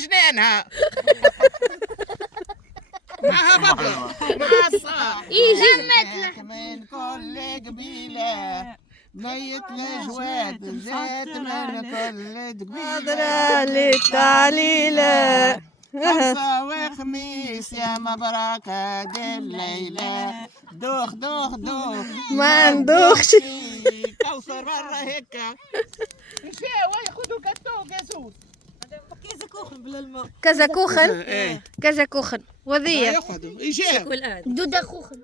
جنانها معها بطل مع الصاح يجي من كل قبيلة ميت الجواد جات من كل قبيلة حضرة للتعليلة خمسة وخميس يا مبروك هذه الليلة دوخ دوخ دوخ ما ندوخش. كوثر مرة هيك مشاو ياخذوا كاتو كاسوس كيس كوخن بالماء. كذا كوخن ايه كذا كوخن وذية ياخذوا ايجاب والآن دودة خوخن.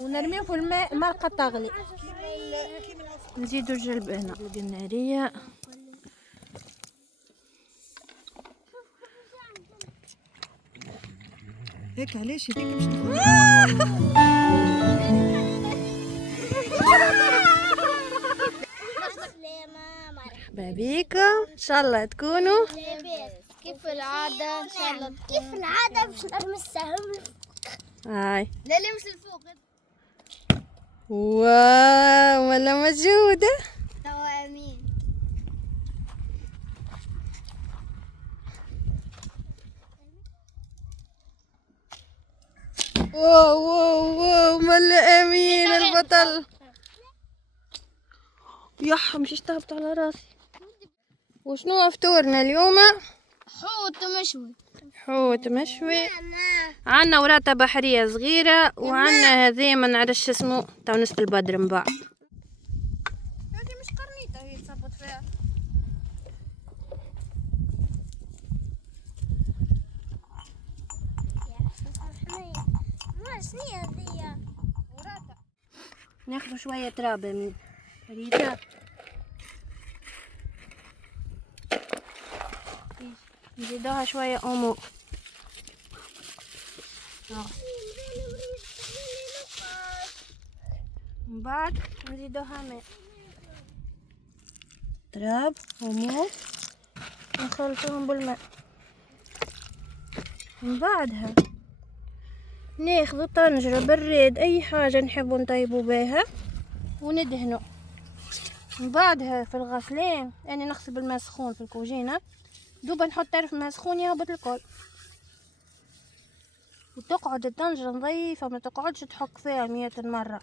ونرميه في الماء مرقة تغلي. نزيدو الجلب هنا القنارية. هيك علاش هذيك مش مرحبا بيكم، ان شاء الله تكونوا كيف العادة إن شاء الله كيف العادة باش نرمي السهم. هاي. لا لا مش الفوق. واو ولا موجودة. توا أمين. واو واو واو ملا امين البطل. يح مشيش تهبط على راسي. وشنو فطورنا اليوم؟ حوت مشوي. حوت مشوي، عنا وراتة بحرية صغيرة، وعنا هذه ما نعرفش اسمه تو نسل البدر من بعد. هذه مش قرنيطة هي تصبت فيها. شنو هذيا؟ ناخذ شوية تراب من ريتا. نزيدوها شوية أمو. من بعد نزيدوها ماء. تراب أمو نخلطوهم بالماء. من بعدها ناخذ طنجرة بريد أي حاجة نحبو نطيبو بيها وندهنو. من بعدها في الغسلين يعني نغسل بالماء سخون في الكوجينة دوبا نحط طرف ماء سخون يهبط الكل، وتقعد الطنجرة نظيفة ما تقعدش تحك فيها 100 مرة.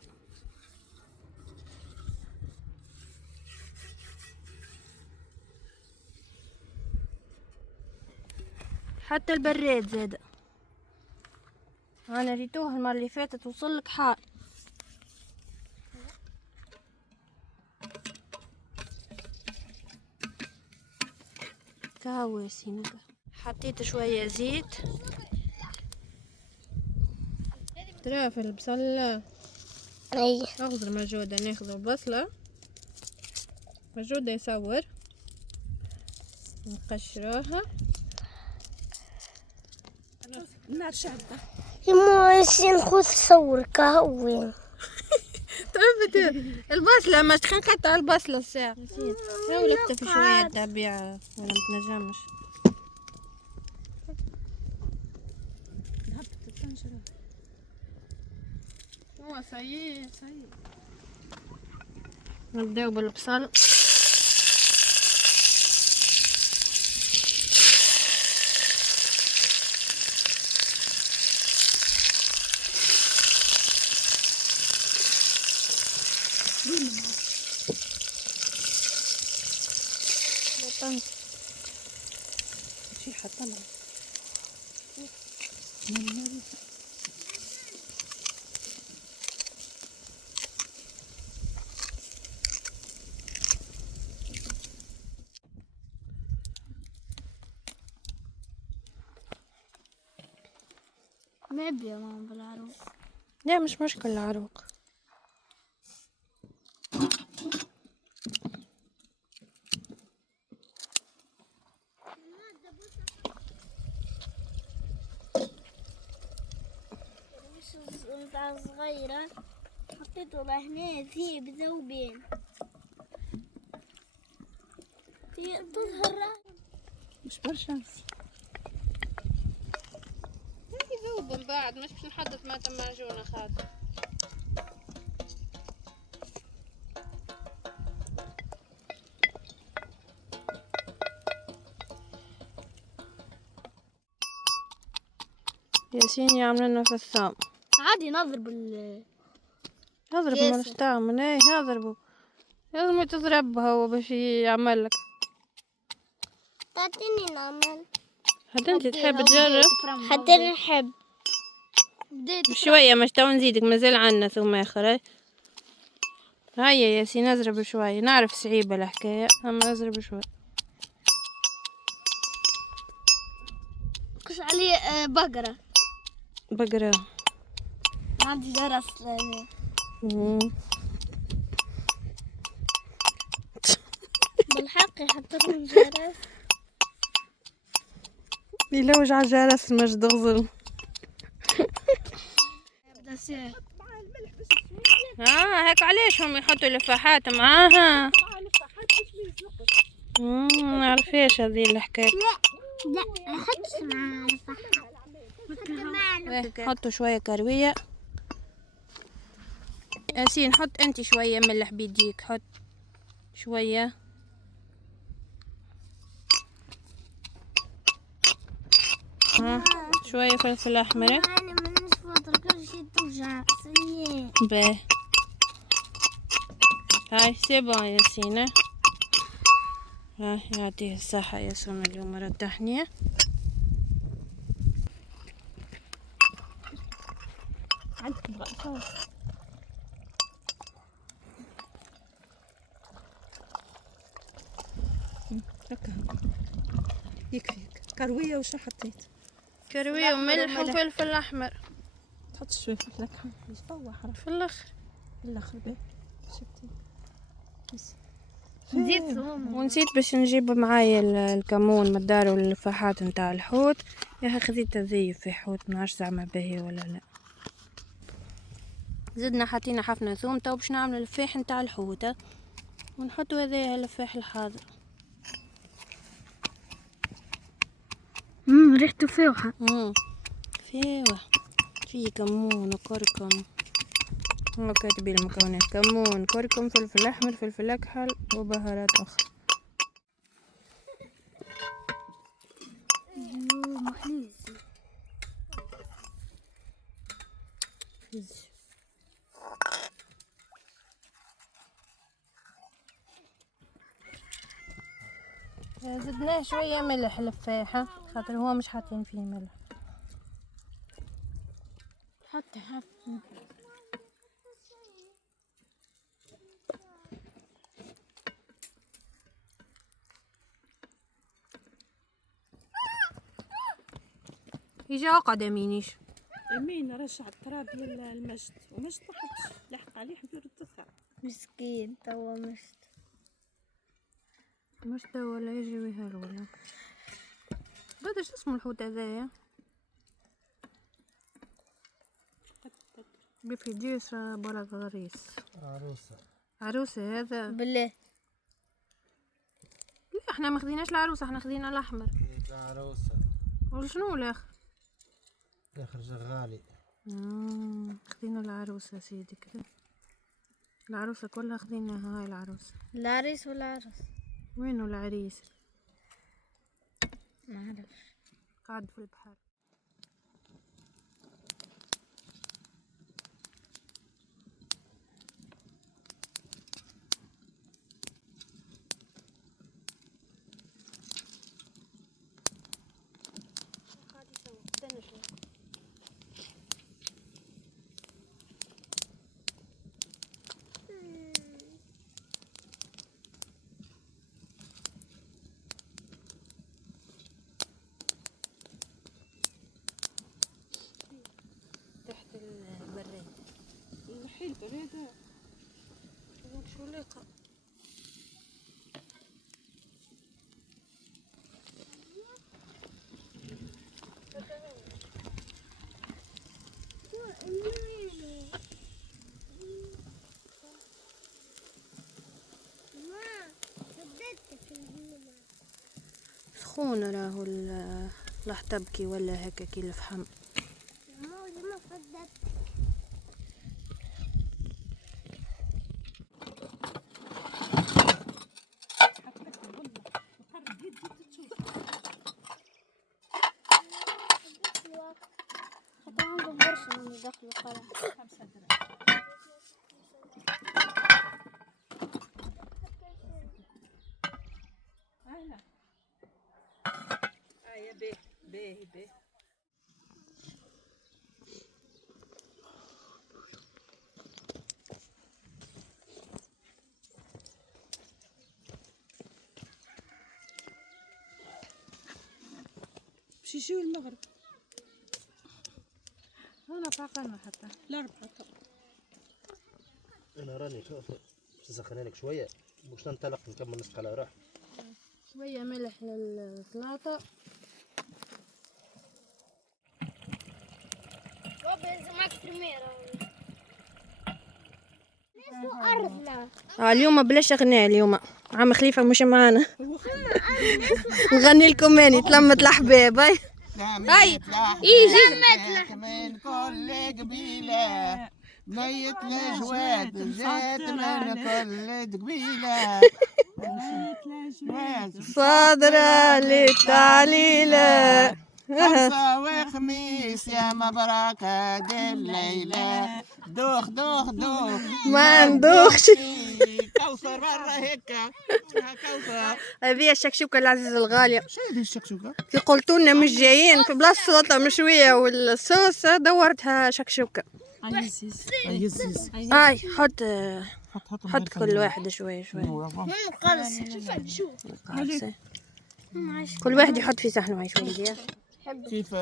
حتى البراد زاد انا ريتوه المرة اللي فاتت وصلك حار. كاواسي حطيت شوية زيت. ترى في البصلة أي اخضر موجودة، ناخذ البصلة موجودة يصور نقشروها. النار شعبة. يما نخوض صورك هوين. تعبت البصلة ما تخنقت البصلة الساعة حاول اكتفي شوية تابعة ولا متنجمش. هو سيء نبداو بالبصل. شي حطلها ما أبي يا ماما بالعروق. لا مش مشكلة العروق. صغيرة حطيته لهنا فيه بذوبين تظهر مش برشا. نصب من بعد، مش باش نحدث ما تم معجونة خاطر. ياسين يعمل لنا في الثوم. عادي نضرب اضرب مالش تعمل ايه اضربه، لازم تضربها هو باش يعمل لك. تعطيني نعمل حتى انت تحب تجرب؟ حتى نحب. شوية مش تو نزيدك، مازال عنا ثوم اخر. هيا ياسين اضرب شوية، نعرف صعيبة الحكاية اما اضرب شوية. قش عليه بقرة. بقرة ما عندي جرس. بالحق يحط لهم جرس. يلوج على الجرس مجد غزل. هيك علاش هم يحطوا لفاحات معاها؟ نعرفيش هذه الحكاية. لا ما يحطش معاها لفاحات. حطوا شوية كروية. ياسين حط انت شوية ملح بيديك، حط شوية. شوية فلفل احمر. انا مانيش فاضل كل شيء توجع سيء. باهي هاي سيبا ياسين. ها يعطيه الصحة ياسين، اليوم رتحني. عندك بغاء هكا يكفيك. كروية وشو حطيت؟ كروية وملح وفلفل احمر. تحط شوية فلفل أحمر يتفوح في الاخر. في الآخر باهي شفتي. نزيد ثوم. ونسيت باش نجيب معايا الكمون من الدار واللفاحات نتاع الحوت. يا اخي خذيت ذي في حوت، ما عرفت زعما باهي ولا لا. زدنا حطينا حفنة ثوم. تو باش نعمل اللفاح نتاع الحوت ونحطوا هذايا اللفاح الحاضر. ريحته فوحة. فيوه فيه كمون وكركم. هو كاتبي المكونات: كمون، كركم، فلفل احمر، فلفل اكحل وبهارات اخرى. زدناه شوية ملح لفاحة خاطر هو مش حاطين فيه ملح. حط يجي عقد يمينيش. يمين رجع التراب للمجد، ومجد ما حطش لحق عليه حبير الدفع. مسكين توا مش توا ولا يجي ويهال ولا بعد. ايش اسمه الحوت هذايا؟ بفيديوس برك غريس. عروسة هذا بالله. لا احنا ما خديناش العروسة، احنا خدينا الاحمر. العروسة وشنو الاخر؟ الاخر جغالي. خدينا العروسة سيدي كده. العروسة كلها خديناها. هاي العروسة. العريس والعروس وينو العريس؟ ما اعرفش. قاعد في البحر. تحت البراد. الحين بريدة شو لقى؟ سخونة راهو الحطبكي ولا هكا كي الفحم. حتى عندهم برشا من يدخلوا قلم. 5 دراهم. هلا يا باهي باش يجيو المغرب. انا فاقنا حتى الاربعة. انا راني سخنها لك شويه باش ننطلق نكمل نسق على روحي. شوية ملح للسلطة. بابا لازم معك ترميرة. أرضنا. اليوم بلاش أغنية. اليوم عم خليفة مش معانا. نغني لكم اني تلمت الأحباب. هاي يجي من كل قبيلة ميت الجواد جات من كل قبيلة صادرة للتعليلة. 5 وخميس يا مبروك هادي الليلة. دوخ دوخ دوخ ما ندوخش. كوثر برا هيكا كوثر. هذه الشكشوكة العزيز الغالية. شو هذه الشكشوكة؟ كي قلتولنا مش جايين في بلاصة السلطة مشوية والصوص دورتها شكشوكة. يزيز هاي حط كل واحد شوي قلص. شوف. كل واحد يحط في صحنه. هاي شوي كيف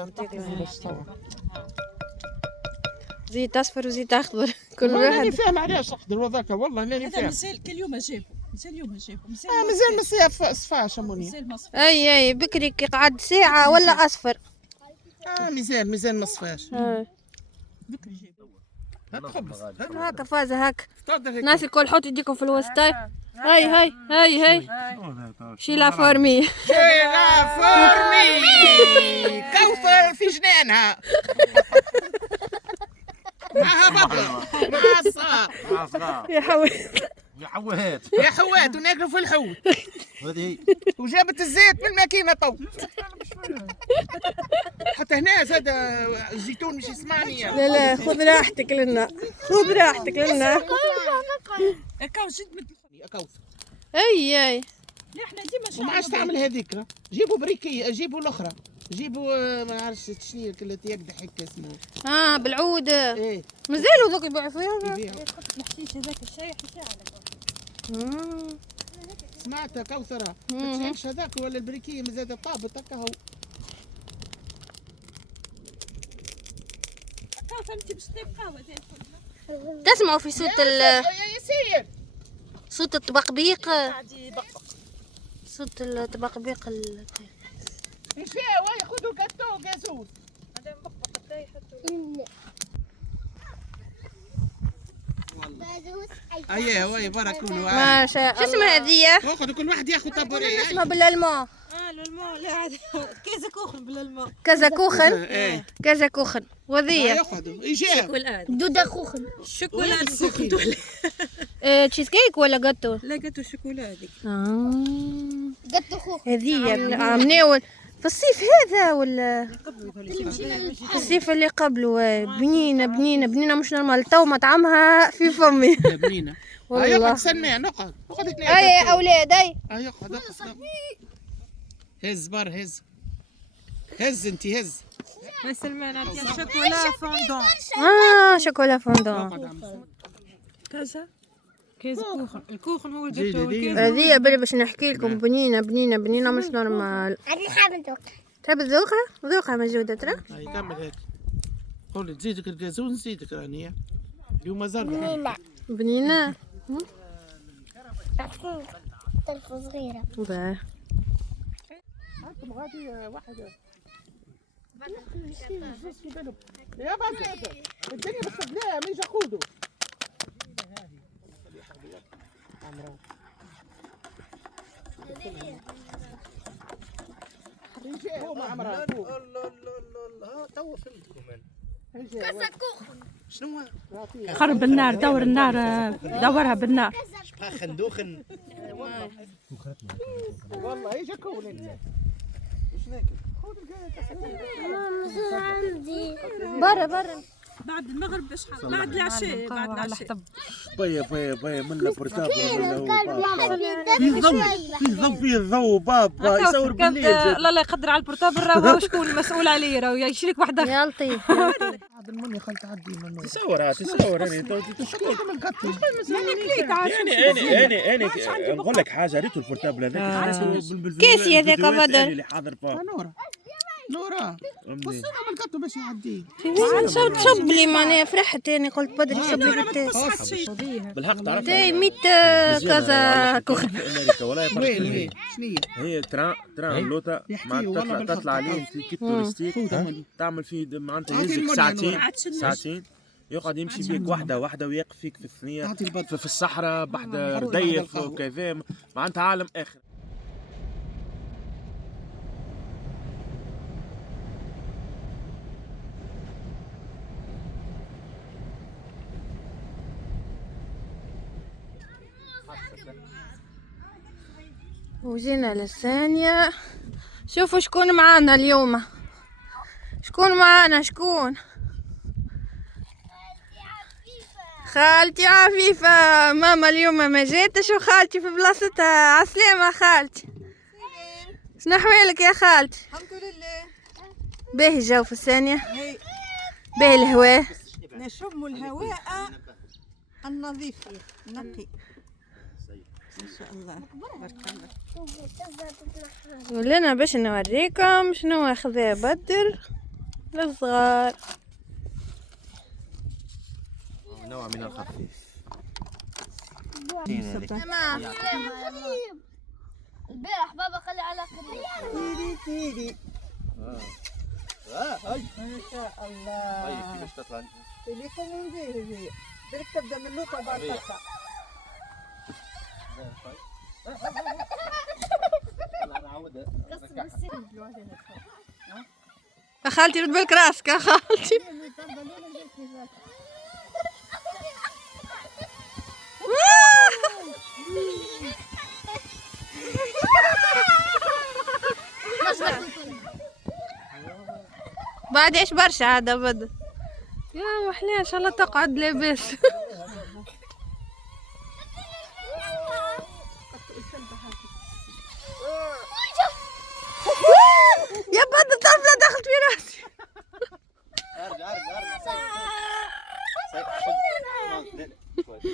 زيت اصفر وزيت اخضر. كل والله واحد ماني فاهم علاش اخضر وذاك. والله ماني هذا فاهم. مازال كل يوم اجيبه. مازال يوم اجيبه. مازال ما صفاش اموني. مازال ما صفى. اي بكري كي قعد ساعة ولا اصفر. مازال ما صفاش. بكري جيبه. هاكا فازة هاك. تفضل هيك. ناس الكل حط يديكم في الوسط. هاي شي لا فورمي. شيلا فورمي كوثر في جنانها. معها بطل معها صار يا حوي يا حوات يا حوات وناكلوا في الحوت. هذه وجابت الزيت من الماكينه تو. حتى هنا زاد الزيتون مش يسمعني. لا خذ راحتك لنا. هكا جد مثل يا كوثر اي لا احنا ديما وما عادش تعمل هذيك. جيبوا بريكيه جيبوا الاخرى. جيبوا ما عرفتش شنو التي يقدح هيك اسمه. بالعود. ايه مازالوا ذوك يبيعوا فيهم. يبيعوا. الحشيش هذاك الشايح يساعدك. سمعتها كوثرة. ما تشعلش هذاك ولا البريكيه مازال طابت هكا هو. كوثر انت باش تشرب قهوه زي الفل. تسمعوا في صوت يا ياسين صوت الطبقبيق. قاعد يبقبق. صوت الطبقبيق مشاو ياخذوا الكاتو جاسوس. هذا مبقبق حتى يحطوا. اييه وي بارك الله. ما شاء الله. شو اسمها هذية؟ اخذوا كل واحد ياخذ طابوريه. اسمها بالالمان الماء لا عاد كيزه كوخن بالماء. كذا كوخن. ايه كذا كوخن وذية. ياخذوا يجاب. شوكولاد. دودة خوخن. شوكولاد كوخن. تشيز كيك ولا جاتو؟ لا قاتو شوكولادي. قد خوخن. هذية مناول في الصيف هذا ولا في الصيف اللي قبله. بنينة مش نورمال. تو مطعمها في فمي. يا بنينه. والله. يقعد سنة نقعد اثنين. اي اولاد يقعد هز بار هز انت هز. ما سلمان شوكولا فوندون. شوكولا فوندون. كذا كوخن. الكوخن هو جيدة الجاتو دي. والكيزة. هذه باش نحكي لكم. بنينة مش نورمال. أنا حابة ذوق. تحب ذوقها موجودة ترى. هاي كمل هيك. قولي تزيدك الجازون نزيدك رانيا. اليوم زرنا. لا. بنينة. طرفة صغيرة. باه. انتم غادي واحدة. يا بعد الدنيا بالسبلاء مش اخوذه. الله تو فهمتكم انا. شنو خرب النار، دور النار، دورها بالنار. شبها خندوخن. والله ايش اكون انت؟ ايش ناكل؟ خذ عندي برا بعد المغرب بشحال؟ بعد العشاء، بعد العشاء. بيا من البورتابل ولا هو بابا في الضوء بابا يصور بالليل. لا يقدر على البورتابل، راهو شكون المسؤول عليه؟ راهو يشريك وحده. يا لطيف. هذا المني خل تعدي منه. تصور انا تشكون من قطي. انا نقول لك حاجه، ريتو البورتابل هذاك كيسي هذاك بدر اللي حاضر فيه نورا بص له من قطو باش يعدي. صب لي معناها فرحت يعني قلت بدري صب لي بالحق تعرف تاي 100 كذا كخ. امريكا ولا وين شنو هي تران لوطا مع تطلع عليه كي تورستيك تعمل فيه معناتها يهزك ساعتين يقعد يمشي بيك واحدة ويقف فيك في الثنية في الصحراء بحد رديف وكذا، معناتها عالم آخر. وجينا للثانية. شوفوا شكون معانا اليوم، شكون معانا، شكون؟ خالتي عفيفة. ماما اليوم ما جاتش وخالتي في بلاصتها. عسلامة خالتي. شنو احوالك يا خالتي؟ الحمد لله. باهي الجو في الثانية، باهي الهواء، نشم الهواء النظيف النقي ان شاء الله. بارك الله. ولنا باش نوريكم شنو اخذها بدر للصغار. نوع من الخفيف. تمام. البارح بابا قال لي على قريب. تيدي هاي ما شاء الله. هاي كيفاش تطلع انت؟ تليكم هي بدك تبدا من نقطه بعد تطلع. يا خالتي رد بالك راسك يا خالتي. بعد ايش برشا هذا بدر. يا وحلاه ان شاء الله تقعد لاباس. يا بدر تعرف لا دخلت في راسي. ارجع شوي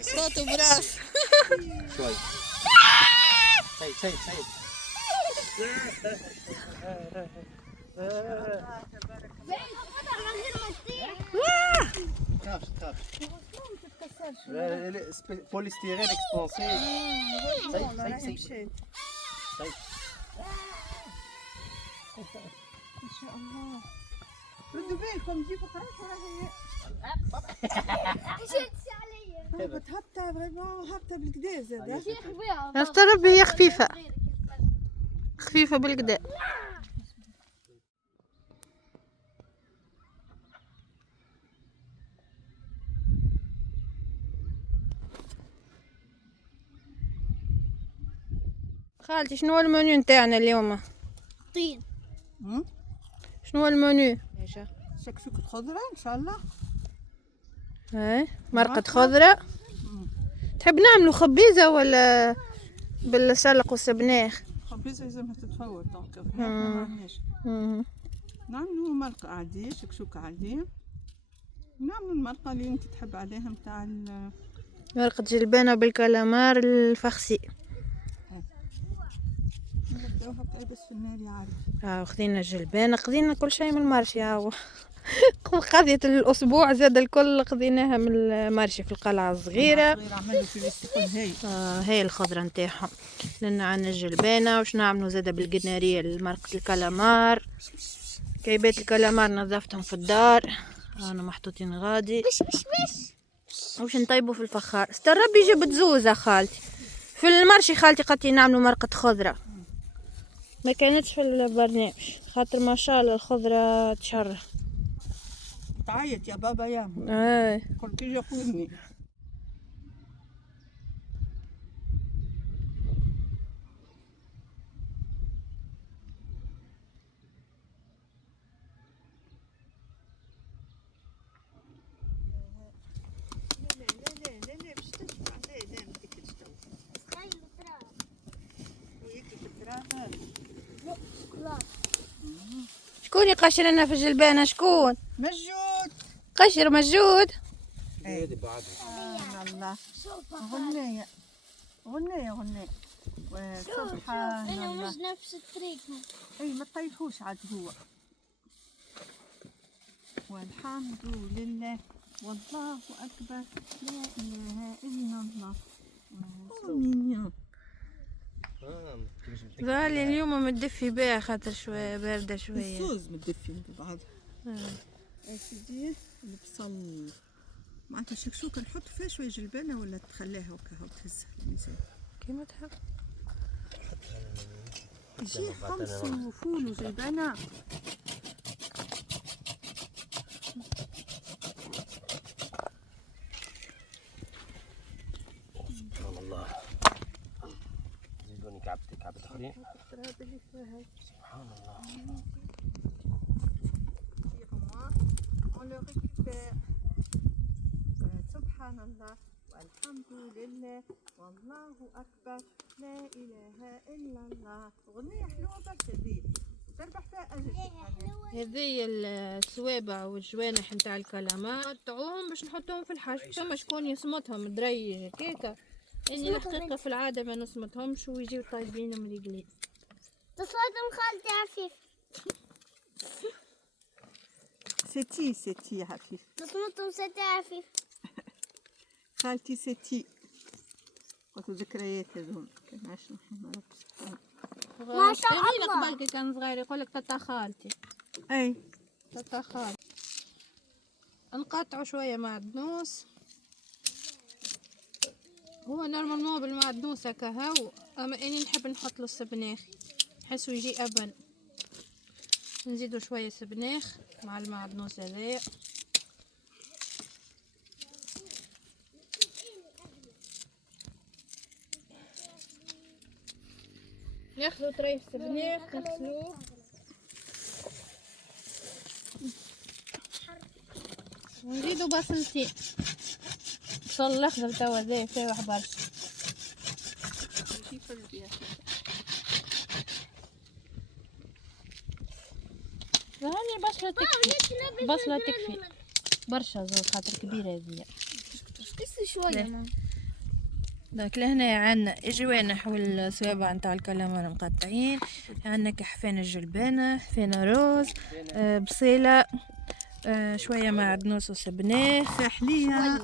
صوته براس. شوي سيد تخافش بوليستيرين اكسبانسي. سيد ان شاء الله. ردوا بالكم جيبوا قراصه راهي هبطه فريمون هبطه بالكدا زاده. استر ربي هي خفيفة خفيفة بالكدا. خالتي شنو هو المنيو نتاعنا اليوم؟ طين. شنو هو المنيو؟ شكشوكة خضرة ان شاء الله. هاي مرقة خضرة. تحب نعملو خبيزة ولا بالسلق والسبناخ؟ خبيزة لازمها تتفور دونك ما عندناش. نعملو مرقة عادية، شكشوكة عادية. نعملو المرقة اللي انت تحب عليها متاع مرقة جلبانة بالكالامار الفخسي. نبداوها بس في النار يعرف. خذينا الجلبانة، خذينا كل شيء من المارشي. قضية الأسبوع زاد الكل خذيناها من المارشي في القلعة الصغيرة. هاي الخضرة نتاعهم. لأن عنا الجلبانة واش نعملو زادة بالقنارية مرقة الكالامار. كيبات الكالامار نظفتهم في الدار، أنا محطوطين غادي. وش نطيبوا في الفخار. ربي جبت زوزة خالتي في المرشي. خالتي قالت لي نعملوا مرقة خضرة، ما كانتش في البرنامج خاطر ما شاء الله الخضرة تشرح. تعيط يا بابا يا اي كل كي يقولني. شكون يقشر لنا في الجلبانة؟ شكون مجود قشر؟ مجود. هذه بعد الله. غنية غنية غنية سبحان انا الله. مش نفس الطريقة. اي ما تطيحوش عاد هو. والحمد لله والله اكبر لا اله الا الله. آمين. ظهرلي اليوم متدفي بها خاطر شوية باردة شوية. الصوص متدفي مع بعض. يا سيدي البصل معناتها الشكشوكة نحط فيها شوية جلبانة ولا تخليها هكا وتهزها الميزان كيما تحب. يجي خمس وفول وجلبانة. سبحان الله. زيدوني كعبة اخرين. سبحان الله. سبحان الله والحمد لله والله أكبر لا إله إلا الله. أغنية حلوة برشا ذي تربح فيها أجر. هذي السوابع والجوانح نتاع الكلامات نقطعوهم باش نحطوهم في الحشو. ثم شكون يصمتهم دريج هكاكا. اني الحقيقة في العادة ما نصمتهمش ويجيو طايبين مريقلين. تصادم خالتي عفيف. ستي عفيف. تصمتهم ستي عفيف. خالتي ستي قلت ذكريات هذوما كان عشنا حنا. ما شاء الله. قبل كي كان صغير يقولك تتا خالتي. اي تتا خالتي. نقطعوا شوية معدنوس. هو نورمالمون بالمعدنوس هكا هاو، اما اني نحب نحط له السبناخ نحسو يجي ابن. نزيدو شوية سبناخ مع المعدنوس هذايا. ناخذ طريف سبناخ نغسلوه. ونزيدو بصلتين. بصل الاخضر توا ذا فايح برشا. ظهرني بصلة تكفي برشا زود خاطر كبيرة هذيا. قصي شوية. داك لهنا عندنا الجوانح والسوابع نتاع الكلامار مقطعين. عندنا كحفان الجلبانة، حفان روز، بصيلة، شوية معدنوس وسبناخ. ساحلية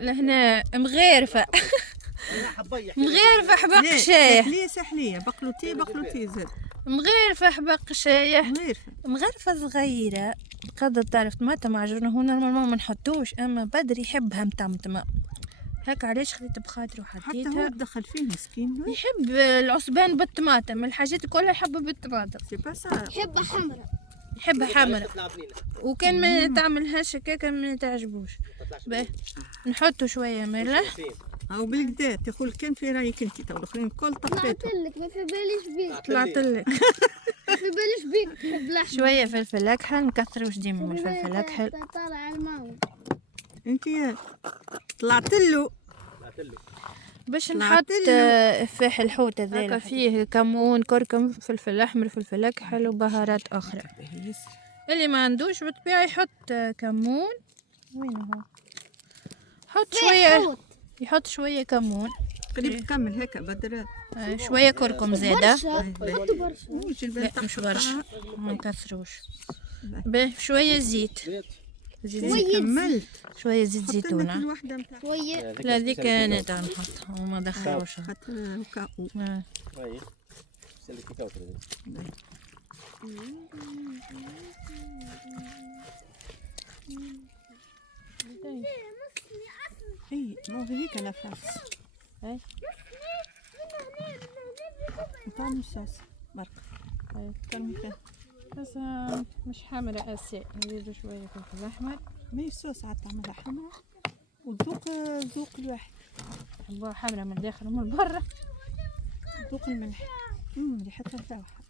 لهنا مغيرفة. مغيرفة حبق شاي. ساحلية بقلوتي زاد. مغيرفة حبق شاي. مغيرفة مغرفة صغيرة قدر تعرف طماطم معجونة. هو نورمالمون ما نحطوش، اما بدر يحبها مطمطمة هكا علاش خذيت بخاطري حتى وحطيتها. هو دخل فيه مسكين. يحب العصبان بالطماطم، الحاجات كلها يحبها بالطماطم. سي با سا. يحبها حمرا. يحبها حمرا، وكان ما تعملهاش هكاكا ما تعجبوش. باهي نحطوا شويه ملح. او بالكدا تقول كان في رايك انت تو الاخرين الكل طفيتهم. طلعتلك ما في باليش بيك. طلعتلك. ما في باليش بيك تحب لحم. شويه فلفل اكحل، نكثروش ديما من الفلفل اكحل. طالع على الماء. انت طلعت له باش نحط فاح الحوت هذا فيه كمون، كركم، فلفل احمر، فلفل اكحل وبهارات اخرى. اللي ما عندوش بالطبيعه يحط كمون. وين هو؟ حط شويه، يحط شويه كمون. قريب كمل هيك بدر. شويه كركم زاده. حطوا برشا. لا مش برشا، ما نكثروش. شويه زيت. كملت شويه زيت زيتونه. الوحده نتاع شوية. لا ذيك انا تاع نحطها وما دخلوش. خاطر كاو. اي مو هيك انا فاس. اي نطعم الصوص برك. اي ترمي فيه بس مش حامرة اسيا، نزيدو شوية فلفل احمر. مي الصوص عاد تعملها حمرا وتذوق ذوق الواحد. نحبوها حامرة من الداخل ومن برا. ذوق الملح ريحتها فاوحة.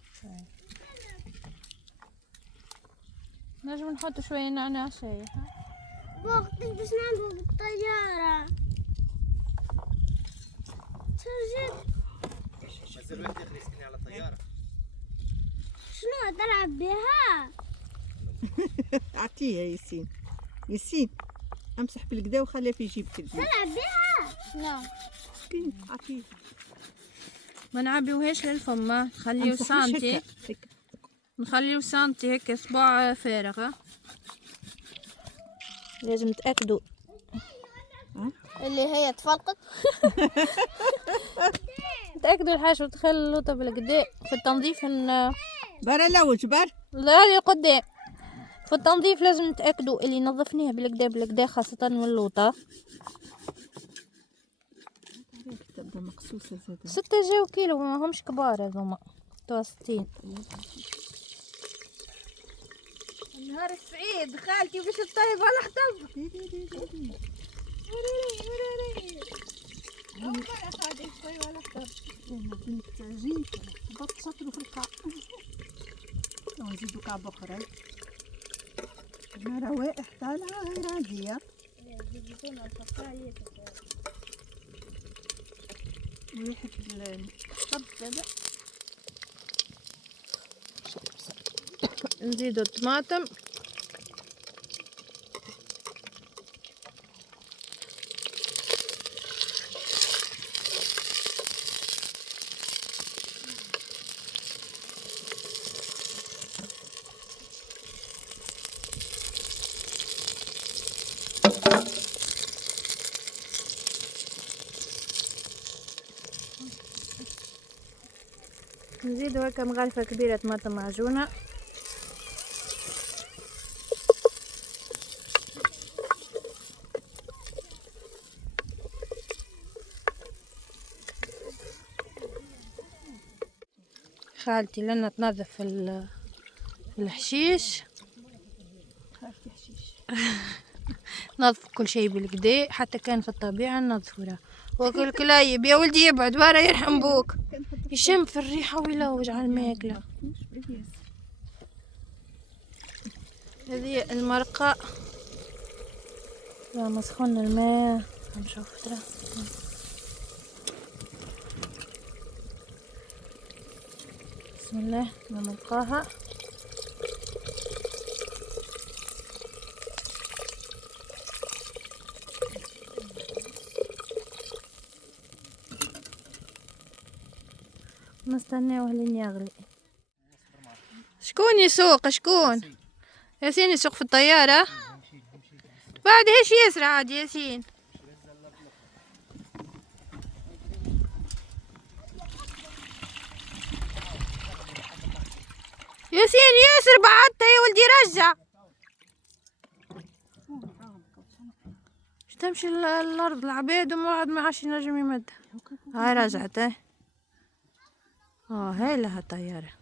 نجم نحط شوية نعناع شايح. وقتك باش نلعبوا بالطيارة. ترجع مازال واحد اخر يسكني على الطياره. شنو تلعب بها؟ اعطيه ياسين. ياسين امسح بالكدا وخليه في جيبك البيت. تلعب بها؟ لا. مسكين اعطيه. ما نعبيوهاش للفم، نخليو أمسحوش سانتي. هيك. نخليو سانتي هيك صباع فارغة. لازم تأكدوا اللي هي تفلقت. تأكدوا الحاجة وتخلوا اللوطة بالقداء في التنظيف برا لوج بر. لا اللي قدام في التنظيف لازم نتأكدوا اللي نظفنيها بالقدا خاصة من اللوطة. تبدا مقصوصة زادة. 6 جاو كيلو، ما همش كبار هذوما متوسطين. النهار السعيد خالتي باش تطيب ولا حطب. بنت عجين بط شطروا في القاع. ونزيدو كعب اخرى. روائح طالعة غير عادية. وريحة الحطب زادة. نزيدو الطماطم. نزيدو هكا مغرفة كبيرة طماطم معجونة. خالتي لنا تنظف الحشيش. نظف كل شيء بالكدا، حتى كان في الطبيعة ننظفوها. وكل كلايب يا ولدي يبعد برا يرحم بوك، يشم في الريحة ويلوج على الماكلة. هذه المرقة. لا مسخون الماء نشوف ترى. بسم الله نملقاها. نستناوه لين يغلي. شكون يسوق؟ شكون؟ ياسين يسوق في الطيارة. بعد ايش يسرع عاد ياسين. ياسين ياسر بعدت يا ولدي رجع. باش تمشي الارض العباد وما ما عادش ينجم يمد. هاي رجعت هاي لها طيارة.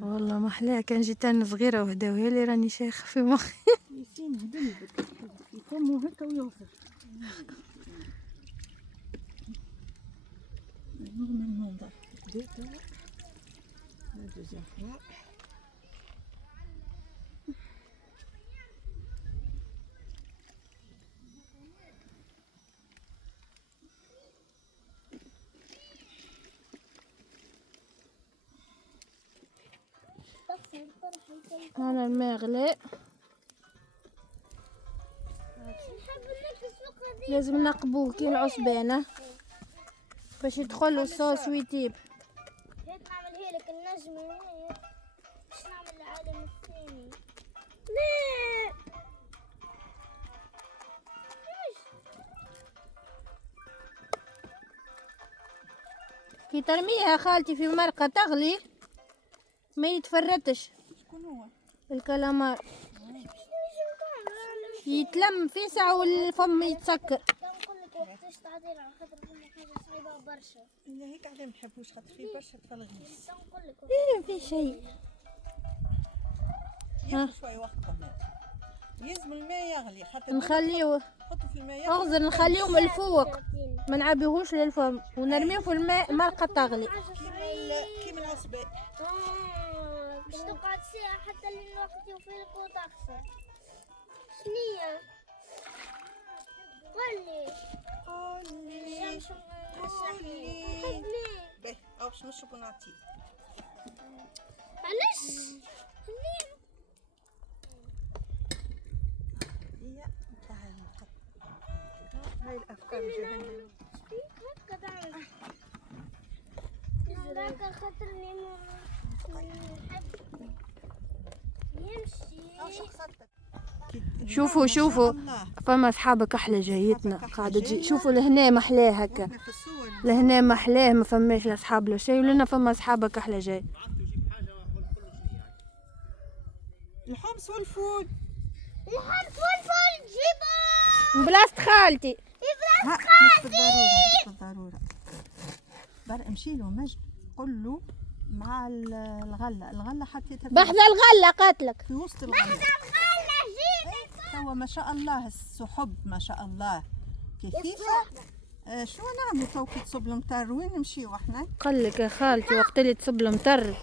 والله ما احلاها، كان جيت انا صغيرة وهدا وهي اللي راني شيخة في مخي. ياسين هدني يفمو هكا ويوصل. نغمى المنظر. هذا زهراء. هنا الماء غلي. لازم نقبوه كي العصبانة باش يدخلوا الصوص ويطيب. هيك نعمل لك النجمة باش نعمل العالم الثاني. ليه؟ كي ترميها خالتي في مرقة تغلي ما يتفرتش. شكون هو؟ الكلامار يتلم في ساعة والفم يتسكر. نقول لك وقتاش تعطينا على خاطر فما حاجة صعيبة برشا. لا هيك علاه ما نحبوش خاطر فيه برشا تفلغيس. نقول لك ايه في شيء. ياخذ شوي وقت كمان. يلزم الماء يغلي خاطر نخليه نحطه في الماء يغلي. اغزر نخليه من الفوق، ما نعبيهوش للفم ونرميه في الماء المرقة تغلي. كيما العصباء. باش تقعد ساعة حتى لين الوقت يوفيلك وتغسل. شنية؟ قولي. باهي أو باش نشربو نعطيه. علاش؟ هي هاي الأفكار الجهنمية. هكا تعمل. هذاك خاطرني نحب يمشي. شوفوا شوفوا فما اصحابك احلى جايتنا قاعده تجي. شوفوا لهنا محلاه هكا، احنا في الصور لهنا محلاه ما فماش لا اصحاب لا شيء، ولنا فما اصحابك احلى جاي. الحمص والفول. الحمص والفول جيبهم. بلاصة خالتي. مش بالضرورة. بر امشي له مجد قل له مع الغلة حطيتها بحذا الغلة قاتلك. في وسط الغلة. توا ما شاء الله السحب ما شاء الله كثيفة. شو نعملوا تو كي تصب المطر وين نمشيو احنا؟ قال لك يا خالتي وقت اللي تصب المطر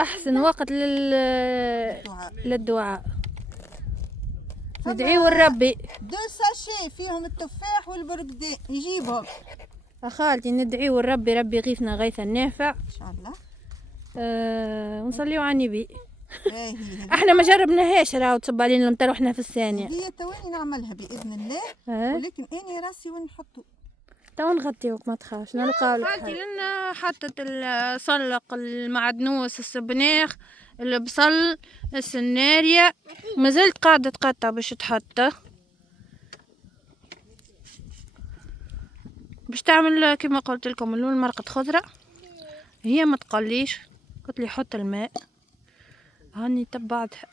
احسن وقت للدعاء. ندعيو لربي. 2 ساشي فيهم التفاح والبرقدان يجيبهم يا خالتي ندعيو لربي، ربي يغيثنا غيثا نافع ان شاء الله. ونصليو على النبي. هي احنا ما جربناهاش راهو تصب علينا المطر وحنا في الثانية. هي تواني نعملها باذن الله. ولكن اني راسي وين نحطو تو نغطيوك ما تخافش نلقاولك. خالتي لنا حطت الصلق، المعدنوس، السبناخ، البصل، السناريا، مازلت قاعدة تقطع باش تحطه. باش تعمل كما قلت لكم اللون مرقة خضرة. هي ما تقليش، قلت لي حط الماء هاني تبعتها.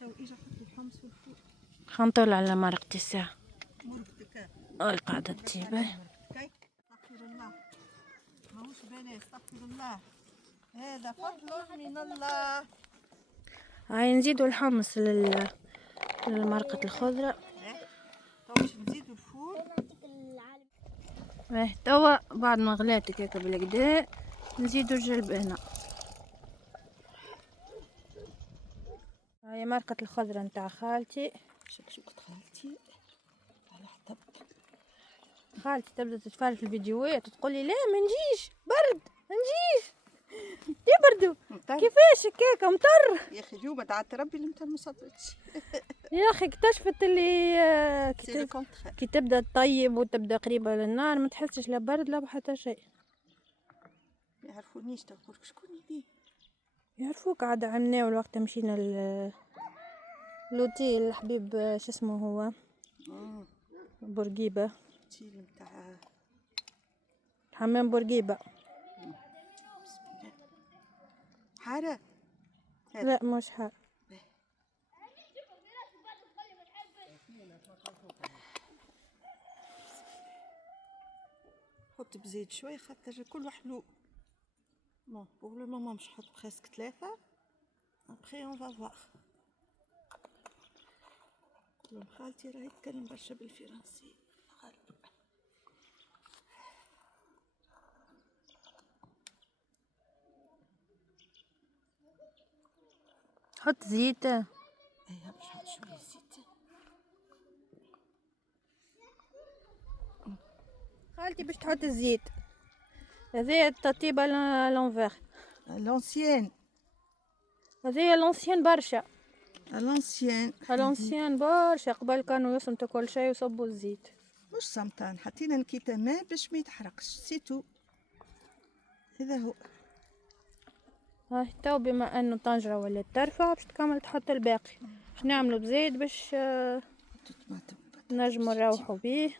تو اجا حط الحمص والفول. خنطول على مرقة الساعة مرقتك القاعدة تجيبه. استغفر الله ماهوش بلا استغفر الله هذا فضل من الله. هاي نزيدو الحمص للمرقة الخضرة. تو باش نزيدو الفول. توا بعد ما غلات هكاكا بالكدا نزيدو الجلبانة. هاي مرقة الخضرة نتاع خالتي. شكشوكة خالتي على حطب. خالتي تبدا تتفرج في الفيديوهات وتقولي لا ما نجيش برد ما نجيش يبردوا كيفاش هكاكا مطر. يا اخي جوبة دعت ربي المطر ما صبتش. يا اخي اكتشفت اللي كي تبدا تطيب وتبدا قريبه للنار ما تحسش لا برد لا حتى شيء. ما يعرفونيش تقول شكون يدي يعرفوك عاد عملناه الوقت مشينا لوتيل الحبيب شو اسمه هو بورقيبه التيل نتاع حمام بورقيبه. حارة لا مش حار. حط بزيت شوي خاطر كله حلو. بون بور لو مومون باش نحط بريسك 3. ابخي اون فا فوار. خالتي راهي تتكلم برشا بالفرنسي. حط زيت. ايوه باش نحط شويه زيت. خالتي باش تحط الزيت. هذه التطيبه لونفير لونسيان. هذه لونسيان برشا. لونسيان برشا قبل كانوا يصمتوا كل شيء ويصبوا الزيت. مش صمتان حطينا نكيته ماء باش ما يتحرقش سيتو. هذا هو. هاي تو بما انه طنجرة ولا ترفع باش تكمل تحط الباقي. باش نعملوا بزيت باش نجموا نروحوا بيه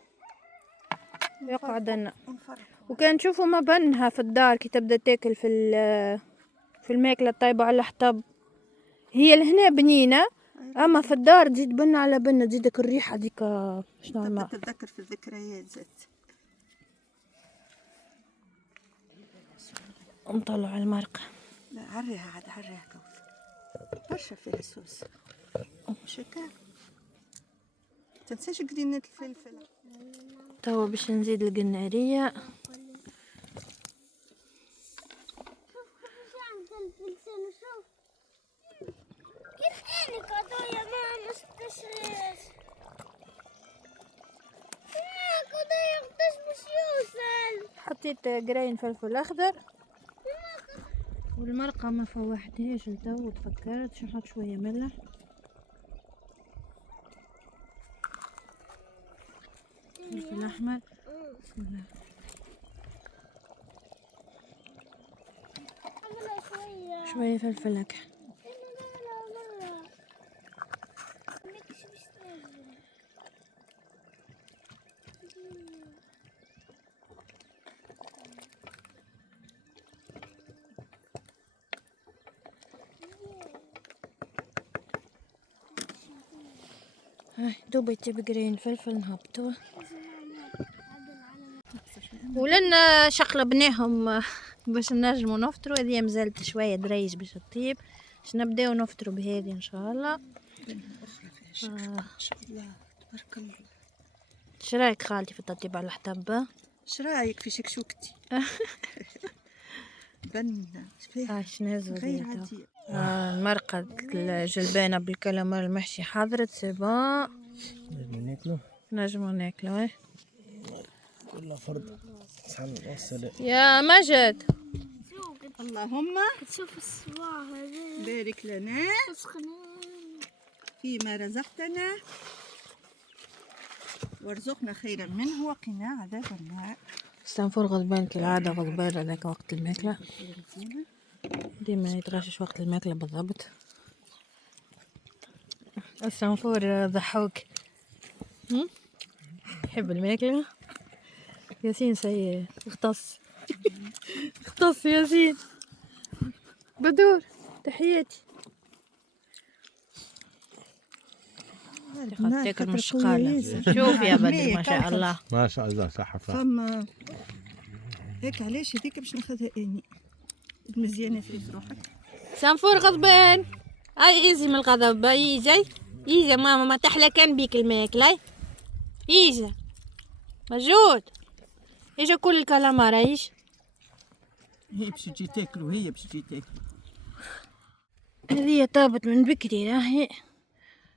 يقعد لنا. وكان تشوفوا ما بنها في الدار كي تبدا تاكل في الماكله الطيبه على الحطب هي لهنا بنينه اما في الدار تزيد بنة على بنة، تزيدك الريحة ديك شنو تبدا ما تتذكر في الذكريات زاد. نطلع المرقة. لا عريها عاد عريها كوثر، برشا فيها صوص مش هكا. تنساش قرينة الفلفل. توا باش نزيد القنارية. كيف انك يا ماما مستشريش قضية مش يوصل. حطيت قراين فلفل اخضر والمرقة ما فوحتهاش لتو وتفكرت شو نحط شوية ملح. فلفل احمر. بسم الله. شوية فلفل اكحل. هاي دوبيتي بقرين فلفل نهبطوه ولنا شقلبناهم باش نجمو نفطرو. هذه مازالت شويه دريج باش تطيب، باش نبداو نفطرو بهذه ان شاء الله. ان شاء الله تبارك الله. شرايك خالتي في التطيب على الحطب؟ شرايك في شكشوكتي؟ بنة فيها شنو غير عادية. المرقة الجلبانة بالكالامار المحشي حضرت سيبون. نجمو ناكلو. كلها فرد. والسلام. يا مجد اللهم تشوف الصباح هذا بارك لنا فيما رزقتنا وارزقنا خيرا منه وقنا عذاب النار. السنفور غضبان كالعادة، غضبان هذاك وقت الماكلة، ديما يتغشش وقت الماكلة بالضبط. السنفور ضحوك يحب الماكلة. ياسين سي اختص ياسين. بدور تحياتي. خاطر تاكل من الشقالة. شوف يا بدر ما شاء الله ما شاء الله صح. فما هيك علاش هذيك باش ناخذها اني المزيانات اللي في روحك. سنفور غضبان. اي ايزي من الغضب. يجي ماما ما تحلى كان بيك الماكلة. يجي موجود. يجي كل الكلامار. ايش هي باش تجي تاكل وهي باش تجي تاكل. هذه طابت من بكري راهي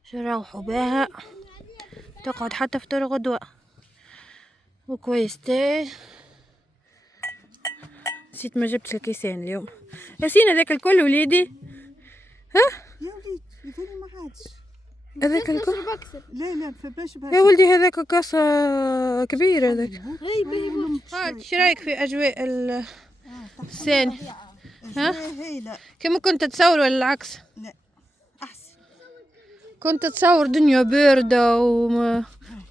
شراوحوا بها تقعد حتى فطور غدوة وكويس. نسيت ما جبتش الكيسان اليوم. ياسين هذاك الكل وليدي. ها يا وليد يقولي ما عادش هذاك الكل. لا ما فماش يا ولدي هذاك كاسة كبيرة هذاك. شو رايك في أجواء الثاني؟ ها هايلة. كما كنت تصور ولا العكس؟ لا أحسن. كنت تصور دنيا باردة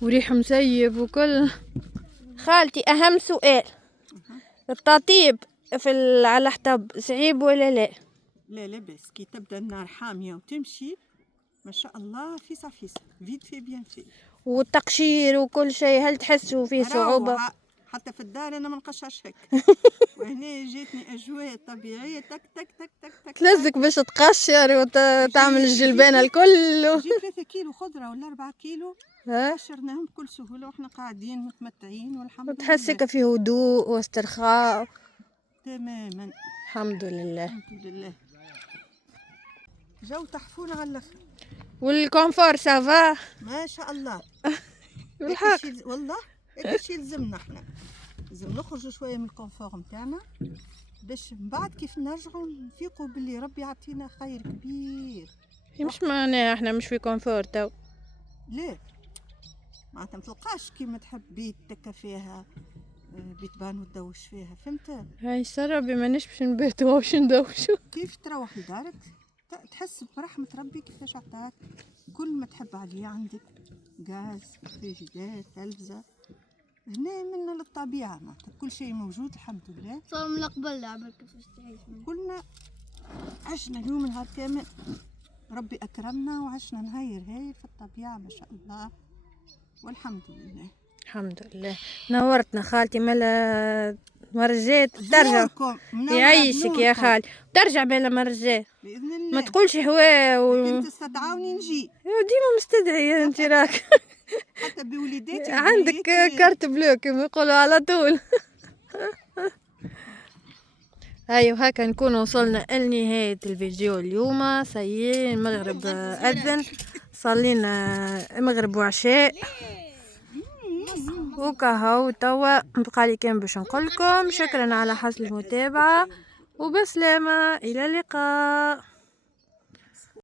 وريح مسيب وكل. خالتي أهم سؤال، التطيب على الحطب صعيب ولا لا؟ لا لاباس كي تبدا النار حامية وتمشي ما شاء الله فيسا فيت في بيان في. والتقشير وكل شيء هل تحسوا فيه صعوبة؟ حتى في الدار انا ما نقشعش هيك. وهنا جاتني اجواء طبيعيه تك تك تك تك تك تلزك باش تقشر وتعمل الجلبانة الكل. جيت 3 كيلو خضره ولا 4 كيلو قشرناهم بكل سهوله واحنا قاعدين متمتعين والحمد لله. تحسك في هدوء واسترخاء تماما. الحمد لله. الحمد لله. جو تحفون على الاخر. والكونفور سافا ما شاء الله. بالحق والله هيك شي يلزمنا احنا، لازم نخرجوا شويه من الكونفور نتاعنا باش من بعد كيف نرجعوا نفيقوا باللي ربي يعطينا خير كبير. مش معناها احنا مش في كونفور تو. ليه معناتها ما تلقاش كيما تحب بيت تكا فيها بيت بان وتدوش فيها، فهمت؟ هاي سربي مانيش باش نباتوا واش ندوشوا. كيف تروح لدارك تحس برحمة ربي كيفاش عطاك كل ما تحب عليه. عندك غاز، فريجيدات، تلفزة، هنا منا للطبيعة معناتها كل شيء موجود الحمد لله. صار من قبل لعبة كيفاش تعيش كلنا عشنا اليوم نهار كامل ربي أكرمنا وعشنا نهير هاي في الطبيعة ما شاء الله، والحمد لله. الحمد لله. نورتنا خالتي، ملا مرجات ترجع. نوركم، يعيشك يا خالي، ترجع بلا مرجات بإذن الله. ما تقولش هوا انت استدعوني نجي ديما مستدعية انت راك. حتى بوليداتي عندك كارت بلو كما يقولوا على طول. ايوه هكا نكون وصلنا لنهاية الفيديو اليوم. سيين المغرب أذن، صلينا مغرب وعشاء وكهو. توا بقالي كان باش نقولكم شكرا على حسن المتابعة وبسلامة، إلى اللقاء.